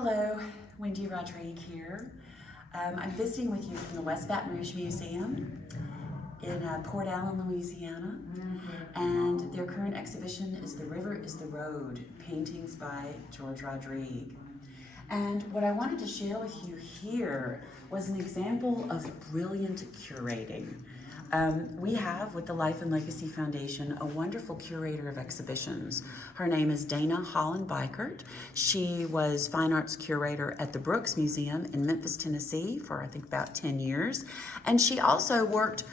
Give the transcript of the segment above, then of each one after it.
Hello, Wendy Rodrigue here. I'm visiting with you from the West Baton Rouge Museum in Port Allen, Louisiana. And their current exhibition is The River is the Road, paintings by George Rodrigue. And what I wanted to share with you here was an example of brilliant curating. We have, with the Life and Legacy Foundation, a wonderful curator of exhibitions. Her name is Dana Holland-Beickert. She was fine arts curator at the Brooks Museum in Memphis, Tennessee for I think about 10 years. And she also worked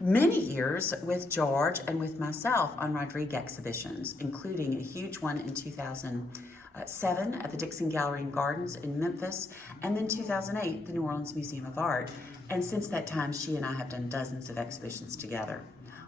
many years with George and with myself on Rodrigue exhibitions, including a huge one in 2007 at the Dixon Gallery and Gardens in Memphis, and then 2008, the New Orleans Museum of Art. And since that time, she and I have done dozens of exhibitions together.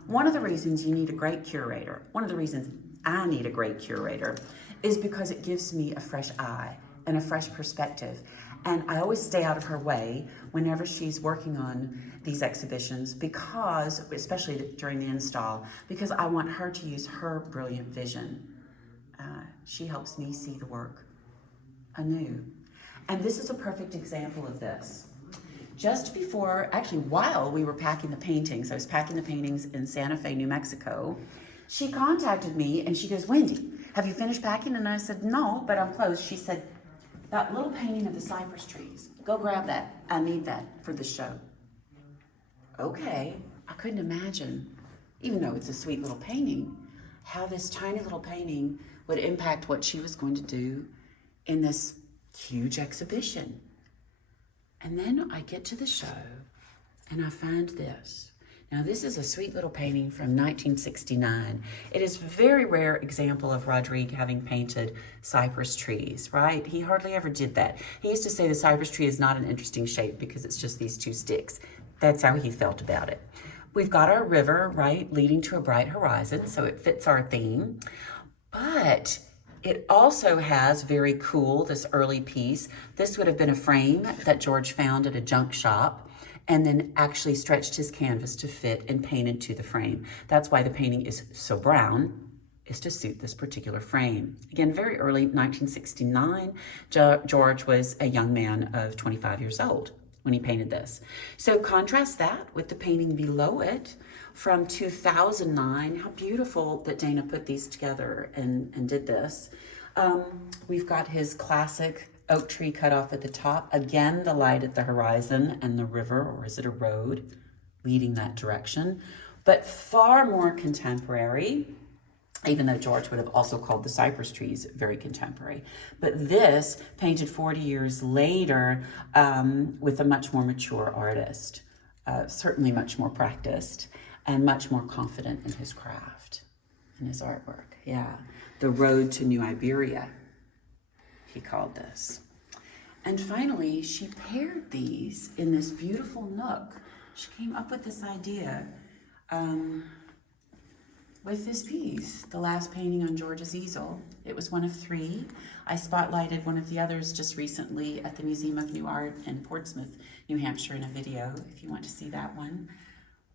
One of the reasons you need a great curator, one of the reasons I need a great curator, is because it gives me a fresh eye and a fresh perspective. And I always stay out of her way whenever she's working on these exhibitions, because, especially during the install, because I want her to use her brilliant vision. She helps me see the work anew. And this is a perfect example of this. Just before, actually while we were packing the paintings, I was packing the paintings in Santa Fe, New Mexico, she contacted me and she goes, "Wendy, have you finished packing?" And I said, "No, but I'm close." She said, "That little painting of the cypress trees, go grab that. I need that for the show." Okay, I couldn't imagine, even though it's a sweet little painting, how this tiny little painting would impact what she was going to do in this huge exhibition. And then I get to the show and I find this. Now this is a sweet little painting from 1969. It is a very rare example of Rodrigue having painted cypress trees, right? He hardly ever did that. He used to say the cypress tree is not an interesting shape because it's just these two sticks. That's how he felt about it. We've got our river, right, leading to a bright horizon, so it fits our theme. But it also has, very cool, this early piece. This would have been a frame that George found at a junk shop and then actually stretched his canvas to fit and painted to the frame. That's why the painting is so brown, is to suit this particular frame. Again, very early, 1969. George was a young man of 25 years old when he painted this. So contrast that with the painting below it from 2009. How beautiful that Dana put these together and did this. We've got his classic oak tree cut off at the top. Again, the light at the horizon and the river, or is it a road, leading that direction. But far more contemporary, even though George would have also called the cypress trees very contemporary. But this, painted 40 years later with a much more mature artist, certainly much more practiced and much more confident in his craft and his artwork. Yeah, the road to New Iberia, he called this. And finally, she paired these in this beautiful nook. She came up with this idea with this piece, the last painting on George's easel. It was one of three. I spotlighted one of the others just recently at the Museum of New Art in Portsmouth, New Hampshire, in a video, if you want to see that one.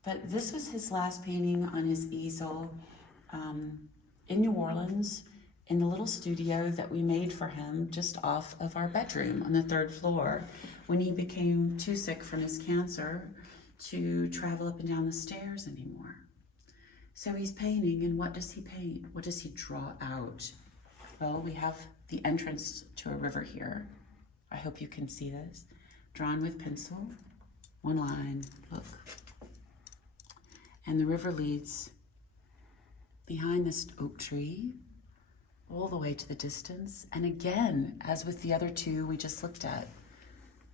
But this was his last painting on his easel in New Orleans, in the little studio that we made for him just off of our bedroom on the 3rd floor when he became too sick from his cancer to travel up and down the stairs anymore. So he's painting, and what does he paint? What does he draw out? Well, we have the entrance to a river here. I hope you can see this. Drawn with pencil, one line, look. And the river leads behind this oak tree all the way to the distance. And again, as with the other two we just looked at,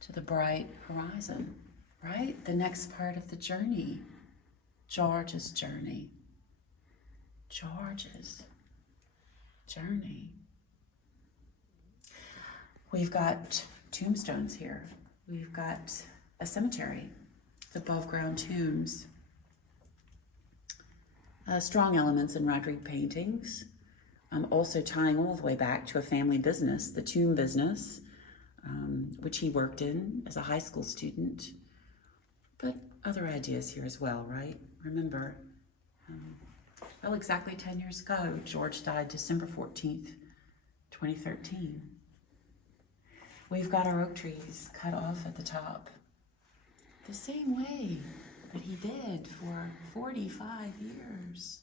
to the bright horizon, right? The next part of the journey, George's journey. George's journey. We've got tombstones here. We've got a cemetery, above ground tombs. Strong elements in Rodrigue paintings. Also tying all the way back to a family business, the tomb business, which he worked in as a high school student. But other ideas here as well, right? Remember, well, exactly 10 years ago, George died December 14th, 2013. We've got our oak trees cut off at the top, the same way that he did for 45 years.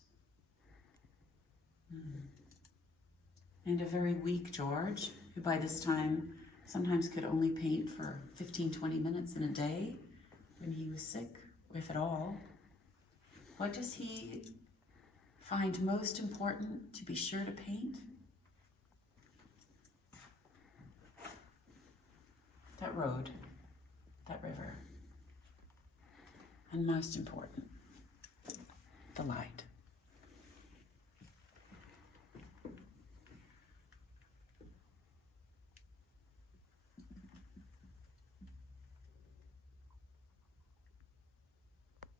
And a very weak George, who by this time sometimes could only paint for 15, 20 minutes in a day when he was sick, if at all. What does he find most important to be sure to paint? That road, that river, and most important, the light.